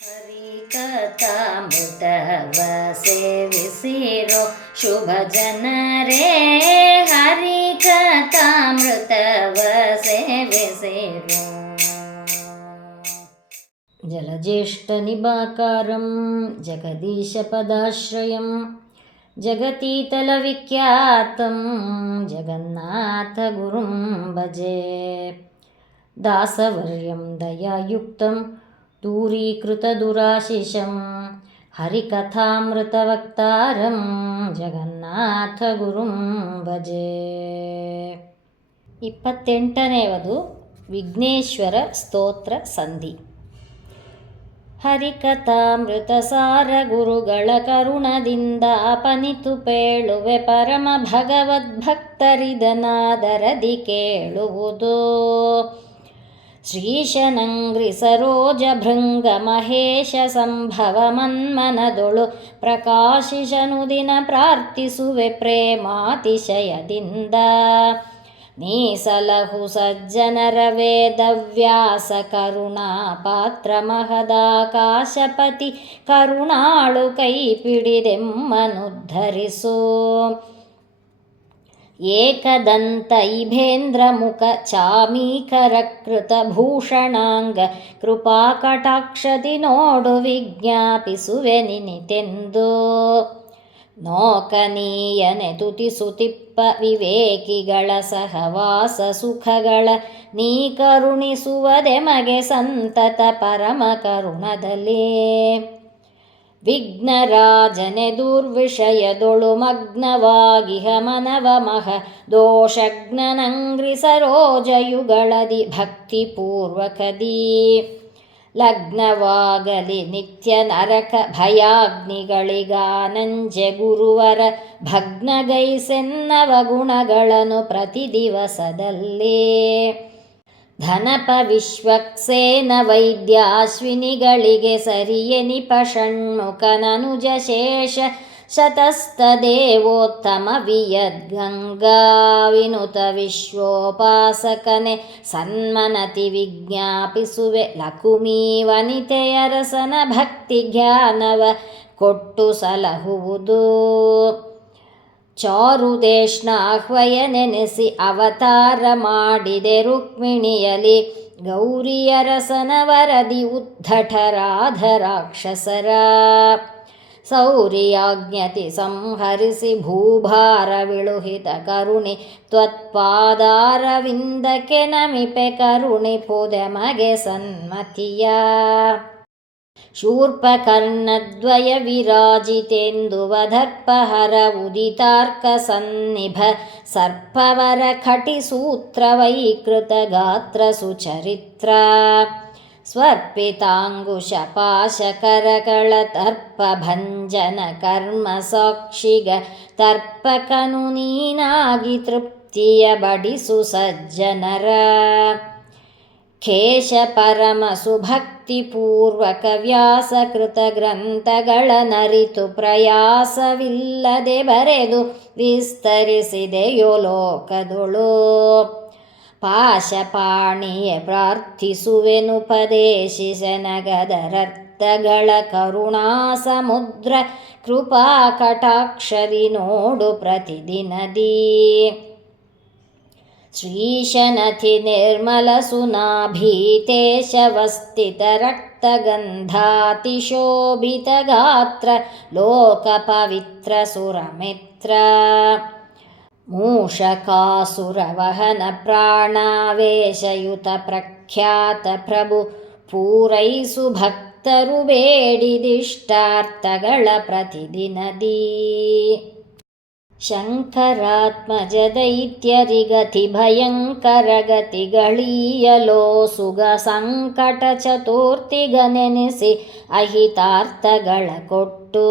ಹರಿಕಥಾಮೃತವ ಸೇವಿಸಿರೋ ಶುಭ ಜನರೇ, ಹರಿಕಥಾಮೃತವ ಸೇವಿಸಿರೋ. ಜಲಜ್ಯೇಷ್ಠನಿಭಾಕಾರಂ ಜಗದೀಶಪದಾಶ್ರಯಂ ಜಗತೀತಲವಿಖ್ಯಾತಂ ಜಗನ್ನಾಥಗುರುಂ ಭಜೆ. ದಾಸವರ್ಯಂ ದಯಾಯುಕ್ತಂ ದೂರೀಕೃತದುರಾಶಿಷಂ ಹರಿಕಥಾಮೃತವಕ್ತಾರಂ ಜಗನ್ನಾಥಗುರುಂ ಭಜೆ. 28ನೇವದು ವಿಘ್ನೇಶ್ವರ ಸ್ತೋತ್ರ ಸಂಧಿ. ಹರಿಕಥಾಮೃತಸಾರ ಗುರುಗಳ ಕರುಣದಿಂದ ಅಪನಿತು ಪೇಳುವೆ ಪರಮ ಭಗವದ್ಭಕ್ತರಿದನಾದರದಿ ಕೇಳುವುದು. ಶ್ರೀಶನಂಗ್ರಿ ಸರೋಜ ಭೃಂಗ ಮಹೇಶ ಸಂಭವ ಮನ್ಮನದೊಳು ಪ್ರಕಾಶಿಸನುದಿನ ಪ್ರಾರ್ಥಿಸುವೆ ಪ್ರೇಮಾತಿಶಯದಿಂದ. ನೀ ಸಲಹು ಸಜ್ಜನರ ವೇದವ್ಯಾಸ ಕರುಣಾ ಪಾತ್ರ ಮಹದಾಕಾಶಪತಿ ಕರುಣಾಳು ಕೈ ಪಿಡಿದೆಮ್ಮನುದ್ಧರಿಸು. ಏಕದಂತ ಇಭೇಂದ್ರ ಮುಖ ಚಾಮೀಕರಕೃತ ಭೂಷಣಾಂಗ ಕೃಪಾಕಟಾಕ್ಷದಿ ನೋಡು ವಿಜ್ಞಾಪಿಸುವೆ ನಿನಿತೆಂದು. ನೋಕನೀಯನೆ ತುತಿಸುತಿಪ್ಪ ವಿವೇಕಿಗಳ ಸಹವಾಸ ಸುಖಗಳ ನೀ ಕರುಣಿಸುವದೆಮಗೆ ಸಂತತ ಪರಮ ಕರುಣದಲ್ಲಿ. ವಿಘ್ನರಾಜನೆ ದುರ್ವಿಷಯದೊಳು ಮಗ್ನವಾಗಿಹ ಮನವ ಮಹ ದೋಷಜ್ಞನಂಗ್ರಿ ಸರೋಜಯುಗಳದಿ ಭಕ್ತಿಪೂರ್ವಕದಿ. ಲಗ್ನವಾಗಲಿ ನಿತ್ಯ ನರಕ ಭಯಾಗ್ನಿಗಳಿಗಾನಂಜೆ ಗುರುವರ ಭಗ್ನಗೈಸೆನ್ನವ ಗುಣಗಳನ್ನು ಪ್ರತಿ ದಿವಸದಲ್ಲಿ. ಧನಪ ವಿಶ್ವಕ್ಸೇನ ವೈದ್ಯಾಶ್ವಿನಿಗಳಿಗೆ ಸರಿಯೆನಿಪ ಷಣ್ಮುಖನನುಜ ಶೇಷ ಶತಸ್ಥ ದೇವೋತ್ತಮ ವಿಯದ್ಗಂಗಾ ವಿನುತ ವಿಶ್ವೋಪಾಸಕನೆ ಸನ್ಮನತಿ ವಿಜ್ಞಾಪಿಸುವೆ. ಲಕುಮೀ ವನಿತೆಯರಸನ ಭಕ್ತಿ ಜ್ಞಾನವ ಕೊಟ್ಟು ಸಲಹುವುದು. ಚಾರುದೇಶ್ನಾಹ್ವಯ ನೆನೆಸಿ ಅವತಾರ ಮಾಡಿದೆ ರುಕ್ಮಿಣಿಯಲಿ ಗೌರಿಯರಸನ ವರದಿ ಉದ್ಧಟರಾಧ ರಾಕ್ಷಸರ. ಸೌರ್ಯಾಜ್ಞತಿ ಸಂಹರಿಸಿ ಭೂಭಾರವಿಳುಹಿತ ಕರುಣಿ ತ್ವತ್ಪಾದಾರವಿಂದಕ್ಕೆ ನಮಿಪೆ ಕರುಣಿ ಪೊದೆಮಗೆ ಸನ್ಮತಿಯ. ಶೂರ್ಪಕರ್ಣದ್ವಯ ವಿರಾಜಿತೆಂದುವದರ್ಪಹರ ಉದಿತಾರ್ಕ ಸನ್ನಿಭ ಸರ್ಪವರ ಖಟಿಸೂತ್ರ ವೈಕೃತ ಗಾತ್ರ ಸುಚರಿತ್ರ. ಸ್ವರ್ಪಿತಾಂಗುಶ ಪಾಶಕರಗಳ ತರ್ಪ ಭಂಜನ ಕರ್ಮ ಸಾಕ್ಷಿಗ ತರ್ಪಕನು ನೀನಾಗಿ ತೃಪ್ತಿಯ ಬಡಿಸು ಸಜ್ಜನರ. ಖೇಶ ಪರಮ ಸುಭಕ್ತಿಪೂರ್ವಕ ವ್ಯಾಸಕೃತ ಗ್ರಂಥಗಳ ನರಿತು ಪ್ರಯಾಸವಿಲ್ಲದೆ ಬರೆದು ವಿಸ್ತರಿಸಿದೆಯೋ ಲೋಕದೊಳು. ಪಾಶಪಾಣಿಯ ಪ್ರಾರ್ಥಿಸುವೆನುಪದೇಶಿಸನಗದರರ್ಥಗಳ ಕರುಣಾ ಸಮುದ್ರ ಕೃಪಾ ಕಟಾಕ್ಷದಿ ನೋಡು ಪ್ರತಿದಿನದಿ. ಶ್ರೀಶನಥಿ ನಿರ್ಮಲ ಸುನಾಭೀತೇಶವಸ್ಥಿತ ರಕ್ತಗಂಧಾತಿಶೋಭಿತ ಗಾತ್ರ ಲೋಕ ಪವಿತ್ರ ಸುರಮಿತ್ರ. ಮೂಷಕಾಸುರವಹನ ಪ್ರಾಣಾವೇಶಯುತ ಪ್ರಖ್ಯಾತ ಪ್ರಭು ಪೂರೈಸು ಭಕ್ತರು ಬೇಡಿದಿಷ್ಟಾರ್ಥಗಳ ಪ್ರತಿದಿನದಿ. ಶಂಕರಾತ್ಮಜ ದೈತ್ಯರಿಗತಿ ಭಯಂಕರ ಗತಿಗಳೀಯಲೋ ಸುಗ ಸಂಕಟ ಚತುರ್ಥಿಗನೆನಿಸಿ ಅಹಿತಾರ್ಥಗಳ ಕೊಟ್ಟು.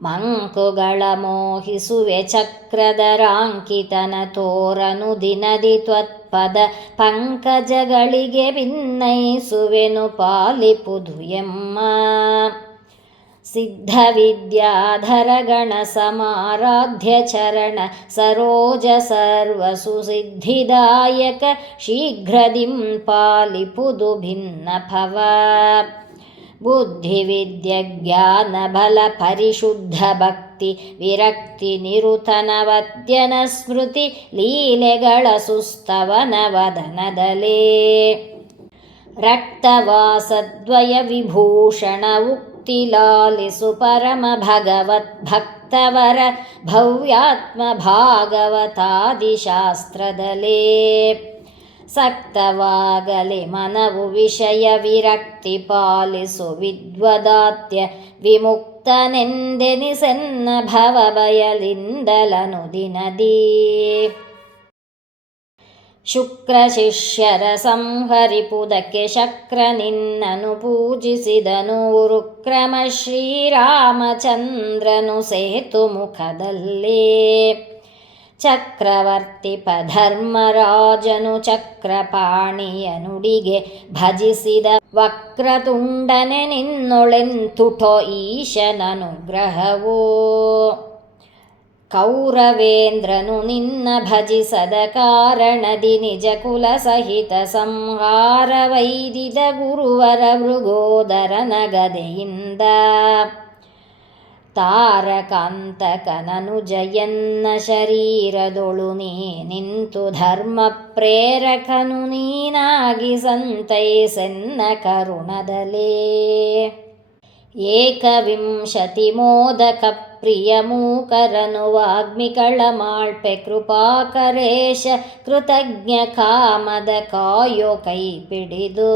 ಮಂಕುಗಳ ಮೋಹಿಸುವೆ ಚಕ್ರಧರಾಂಕಿತನ ತೋರನು ದಿನದಿ ತ್ವತ್ಪದ ಪಂಕಜಗಳಿಗೆ ಭಿನ್ನೈಸುವೆನು ಪಾಲಿಪುದು ಎಮ್ಮ. ಸಿದ್ಧವಿದ್ಯಾಧರ ಗಣ ಸಮಾರಾಧ್ಯ ಚರಣ ಸರೋಜ ಸರ್ವಸು ಸಿದ್ಧಿದಾಯಕ ಶೀಘ್ರದಿಂ ಪಾಲಿಪುದು ಭಿನ್ನ ಭವ. ಬುದ್ಧಿವಿದ್ಯ ಜ್ಞಾನ ಬಲ ಪರಿಶುದ್ಧ ಭಕ್ತಿ ವಿರಕ್ತಿ ನಿರುತನವದ್ಯನ ಸ್ಮೃತಿ ಲೀಲೆಗಳ ಸುಸ್ತವನ ವದನದಲೇ ರಕ್ತವಾಸದ್ವಯ ವಿಭೂಷಣ ಉಕ್ತಿ ಲಾಲಿಸು ಪರಮ ಭಗವದ್ಭಕ್ತವರ ಭವ್ಯಾತ್ಮ ಭಾಗವತಾದಿಶಾಸ್ತ್ರದಲೇ ಸಕ್ತವಾಗಲಿ ಮನವು ವಿಷಯ ವಿರಕ್ತಿ ಪಾಲಿಸು ವಿದ್ವದಾತ್ಯ ವಿಮುಕ್ತನೆಂದೆನಿಸೆನ್ನ ಭವ ಬಯಲಿಂದಲನು ದಿನದೀ ಶುಕ್ರ ಶಿಷ್ಯರ ಸಂಹರಿಪುದಕ್ಕೆ ಶಕ್ರ ನಿನ್ನನು ಪೂಜಿಸಿದನು ಉರುಕ್ರಮ ಶ್ರೀರಾಮಚಂದ್ರನು ಸೇತು ಮುಖದಲ್ಲೇ ಚಕ್ರವರ್ತಿ ಪಧರ್ಮರಾಜನು ಚಕ್ರಪಾಣಿಯ ನುಡಿಗೆ ಭಜಿಸಿದ ವಕ್ರತುಂಡನೆ ನಿನ್ನೊಳೆಂತುಟೋ ಈಶನನುಗ್ರಹವೋ ಕೌರವೇಂದ್ರನು ನಿನ್ನ ಭಜಿಸದ ಕಾರಣದಿ ನಿಜ ಕುಲ ಸಹಿತ ಸಂಹಾರವೈದಿದ ಗುರುವರ ಮೃಗೋದರನ ಗದೆಯಿಂದ ತಾರಕಾಂತಕನನು ಜಯನ್ನ ಶರೀರದೊಳು ನೀ ನಿಂತು ಧರ್ಮ ಪ್ರೇರಕನು ನೀನಾಗಿ ಸಂತೈಸೆನ್ನ ಕರುಣದಲೇ ಏಕವಿಂಶತಿ ಮೋದಕ ಪ್ರಿಯ ಮೂಕರನು ವಾಗ್ಮಿಗಳ ಮಾಳ್ಪೆ ಕೃಪಾಕರೇಶ ಕೃತಜ್ಞ ಕಾಮದ ಕಾಯೋ ಕೈ ಪಿಡಿದು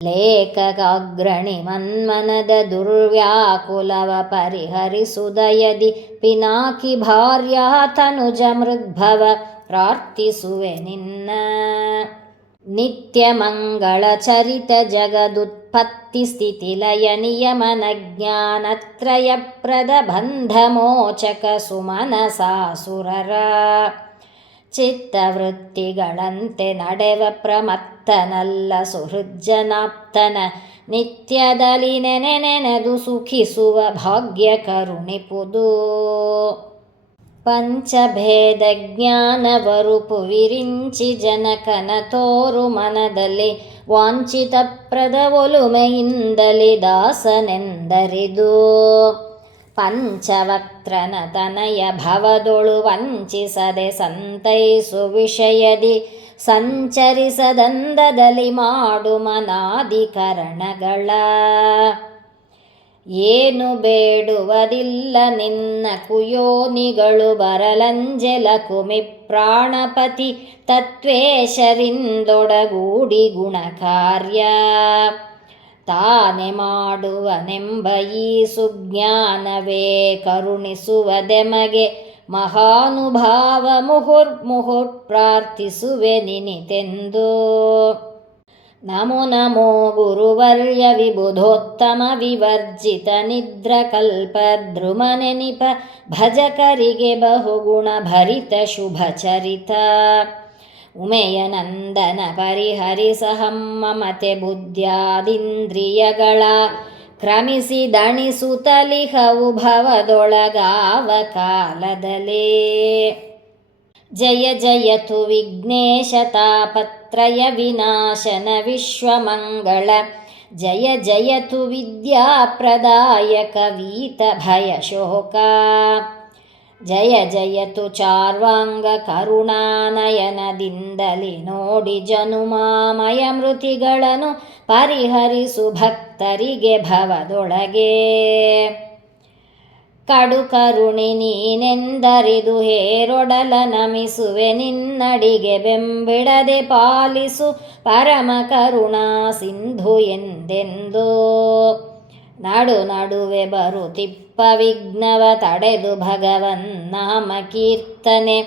ಲೇಖಕಾಗ್ರಣಿ ಮನ್ಮನದ ದುರ್ವ್ಯಾಕುಲವ ಪರಿಹರಿಸುದಯದಿ ಪಿನಾಕಿ ಭಾರ್ಯಾ ತನುಜ ಮೃದ್ಭವ ಪ್ರಾರ್ಥಿಸುವೆ ನಿನ್ನ ನಿತ್ಯ ಮಂಗಳ ಚರಿತ ಜಗದುತ್ಪತ್ತಿ ಸ್ಥಿತಿ ಲಯ ನಿಯಮನ ಜ್ಞಾನತ್ರಯಪ್ರದ ಬಂಧ ಮೋಚಕ ಸುಮನಸಾಸುರರ ಚಿತ್ತವೃತ್ತಿಗಳಂತೆ ನಡೆವ ಪ್ರಮತ್ತನಲ್ಲ ಸುಹೃಜ್ಜನಾಪ್ತನ ನಿತ್ಯದಲ್ಲಿ ನೆನೆದು ಸುಖಿಸುವ ಭಾಗ್ಯ ಕರುಣಿಪುದು ಪಂಚಭೇದ ಜ್ಞಾನವರುಪು ವಿರಿಂಚಿ ಜನಕನ ತೋರು ಮನದಲ್ಲಿ ವಾಂಛಿತಪ್ರದ ಒಲುಮೆಯಿಂದಲಿ ದಾಸನೆಂದರಿದು ಪಂಚವಕ್ತ್ರನ ತನಯ ಭವದೊಳು ವಂಚಿಸದೆ ಸಂತೈಸು ವಿಷಯದಿ ಸಂಚರಿಸದಂದದಲ್ಲಿ ಮಾಡು ಮನಾದಿಕರಣಗಳ ಏನು ಬೇಡುವುದಿಲ್ಲ ನಿನ್ನ ಕುಯೋನಿಗಳು ಬರಲಂಜೆಲ ಕುಮಿ ಪ್ರಾಣಪತಿ ತತ್ವೇಶರಿಂದೊಡಗೂಡಿ ಗುಣಕಾರ್ಯ ತಾನೆ ಮಾಡುವನೆಂಬ ಈ ಸುಜ್ಞಾನವೇ ಕರುಣಿಸುವದೆಮಗೆ ಮಹಾನುಭಾವ ಮುಹುರ್ಮುಹುರ್ ಪ್ರಾರ್ಥಿಸುವೆ ನಿನಿತೆಂದು ನಮೋ ನಮೋ ಗುರುವರ್ಯ ವಿಬುಧೋತ್ತಮ ವಿವರ್ಜಿತ ನಿದ್ರಕಲ್ಪ ದ್ರುಮನೆನಿಪ ಭಜಕರಿಗೆ ಬಹುಗುಣ ಭರಿತ ಶುಭಚರಿತ ಉಮೆಯ ನಂದನ ಪರಿಹರಿಸಹಂ ಮಮತೆ ಬುದ್ಧ್ಯಾದಿಂದ್ರಿಯಗಳ ಕ್ರಮಿಸಿ ದಣಿಸುತ್ತಲಿಹವು ಭವದೊಳಗಾವ ಕಾಲದಲೇ ಜಯ ಜಯತು ವಿಘ್ನೇಶ ತಾಪತ್ರಯ ವಿನಾಶನ ವಿಶ್ವಮಂಗಳ ಜಯ ಜಯತು ವಿದ್ಯಾಪ್ರದಾಯಕ ವೀತ ಭಯ ಶೋಕ ಜಯ ಜಯತು ಚಾರ್ವಾಂಗ ಕರುಣಾನಯನದಿಂದಲಿ ನೋಡಿ ಜನುಮಾಮಯ ಮೃತಿಗಳನ್ನು ಪರಿಹರಿಸು ಭಕ್ತರಿಗೆ ಭವದೊಳಗೆ ಕಡು ಕರುಣಿ ನೀನೆಂದರಿದು ಹೇರೊಡಲ ನಮಿಸುವೆ ನಿನ್ನಡಿಗೆ ಬೆಂಬಿಡದೆ ಪಾಲಿಸು ಪರಮ ಕರುಣಾ ಸಿಂಧು ಎಂದೆಂದು ನಡು ನಡುವೆ ಬರುತಿಪ್ಪ ವಿಘ್ನವ ತಡೆದು ಭಗವನ್ನಾಮ ಕೀರ್ತನೆ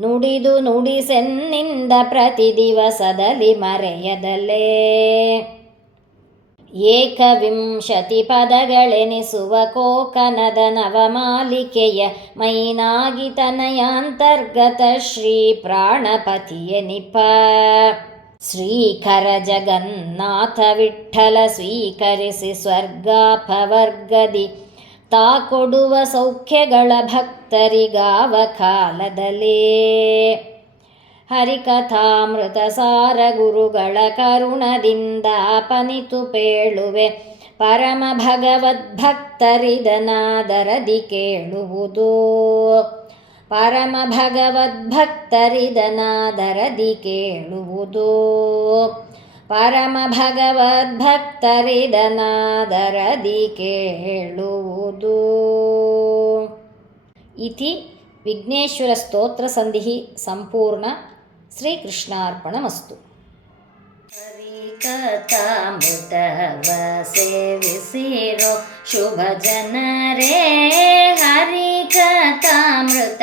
ನುಡಿದು ನುಡಿಸೆನ್ನಿಂದ ಪ್ರತಿ ದಿವಸದಲ್ಲಿ ಮರೆಯದಲೇ ಏಕವಿಂಶತಿ ಪದಗಳೆನಿಸುವ ಕೋಕನದ ನವಮಾಲಿಕೆಯ ಮೈನಾಗಿ ತನಯಾಂತರ್ಗತ ಶ್ರೀ ಪ್ರಾಣಪತಿಯನಿಪ ಶ್ರೀಕರ ಜಗನ್ನಾಥ ವಿಠ್ಠಲ ಸ್ವೀಕರಿಸಿ ಸ್ವರ್ಗಾಪವರ್ಗದಿ ತಾ ಕೊಡುವ ಸೌಖ್ಯಗಳ ಭಕ್ತರಿಗಾವ ಕಾಲದಲ್ಲೇ ಹರಿಕಥಾಮೃತ ಸಾರ ಗುರುಗಳ ಕರುಣದಿಂದ ಪನಿತು ಪೇಳುವೆ ಪರಮ ಭಗವದ್ಭಕ್ತರಿದನಾದರದಿ ಕೇಳುವುದು. ಪರಮ ಭಗವದ್ಭಕ್ತರಿದನಾದರದಿ ಕೇಳುವುದು. ಪರಮ ಭಗವದ್ಭಕ್ತರಿದನಾದರದಿ ಕೇಳುವುದು. ಇತಿ ವಿಘ್ನೇಶ್ವರ ಸ್ತೋತ್ರ ಸಂಧಿಃ ಸಂಪೂರ್ಣ. ಶ್ರೀಕೃಷ್ಣಾರ್ಪಣಮಸ್ತು. ಹರಿಕಥಾಮೃತವ ಸೇವಿಸಿರೋ ಶುಭ ಜನರೇ, ಹರಿಕಥಾಮೃತ